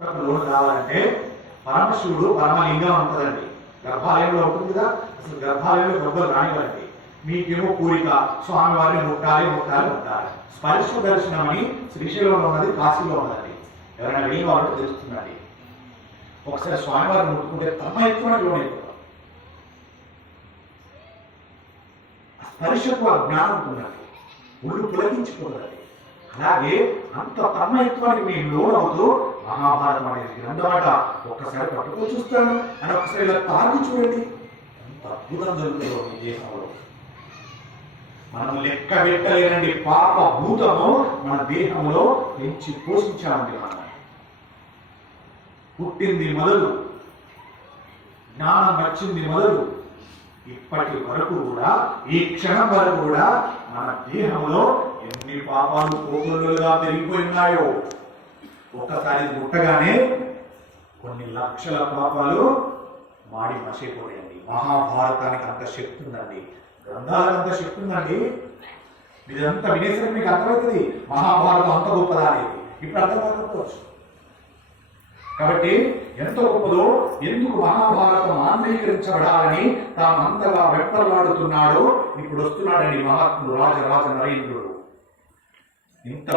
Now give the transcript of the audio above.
Loan రావాలంటే పరమశివుడు పరమలింగం ఉంటుందండి గర్భాలయంలో ఉంటుంది కదా అసలు గర్భాలయంలో గర్భం రానివ్వండి. మీకేమో కోరిక స్వామివారిని ముట్టాలి ముట్టాలి ముట్టాలి. స్పర్శ దర్శనం అని శ్రీశైలంలో ఉన్నది కాశీలో ఉన్నది. ఎవరైనా వెళ్ళిన వాళ్ళు తెలుస్తున్నది ఒకసారి స్వామివారిని ముట్టుకుంటే తమ ఎక్కువ లోన్ స్పర్శకు ఆ జ్ఞానం ఉన్నది ఒళ్ళు పులకించిపోతుంది అలాగే అంత తన్మయత్వానికి మీ లోన్ అవుతూ మహాభారతం అనేది గ్రంథమాట ఒక్కసారి పట్టుకొని చూస్తాను. అని ఒకసారి ఇలా తాగి చూడండి. ఎంత అద్భుతం జరుగుతుందో ఈ దేహంలో మనం లెక్క పెట్టలేనండి పాప భూతము మన దేహంలో పెంచి పోషించామండి మనం. పుట్టింది మొదలు జ్ఞానం వచ్చింది మొదలు ఇప్పటి వరకు కూడా ఈ క్షణం వరకు కూడా మన దేహంలో ఎన్ని పాపాలు పోగొలుగా పెరిగిపోయి ఉన్నాయో. ఒక్కసారి ముట్టగానే కొన్ని లక్షల పాపాలు మాడి మసైపోయాయండి మహాభారతానికి అంత శక్తి ఉందండి. గ్రంథాలకు అంత శక్తి ఉందండి. ఇదంతా వినేసరికి మీకు అర్థమవుతుంది. మహాభారతం అంత గొప్పదా అనేది. ఇప్పుడు అర్థం కాకపోవచ్చు కాబట్టి ఎంత గొప్పదో ఎందుకు మహాభారతం ఆన్వీకరించబడాలని తాను అంతగా వెప్పలాడుతున్నాడో ఇప్పుడు వస్తున్నాడండి మహాత్ముడు రాజరాజ నరేంద్రుడు. ఇంత